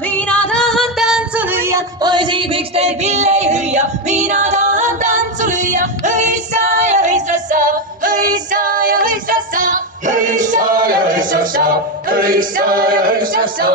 Mina tahan tantsu lüüa, poisid, miks te pille ei hüüa? Mina tahan tantsu lüüa, hõissa ja hõissassa, hõissa ja hõissassa, hõissa ja hõissassa, hõissa ja hõissassa.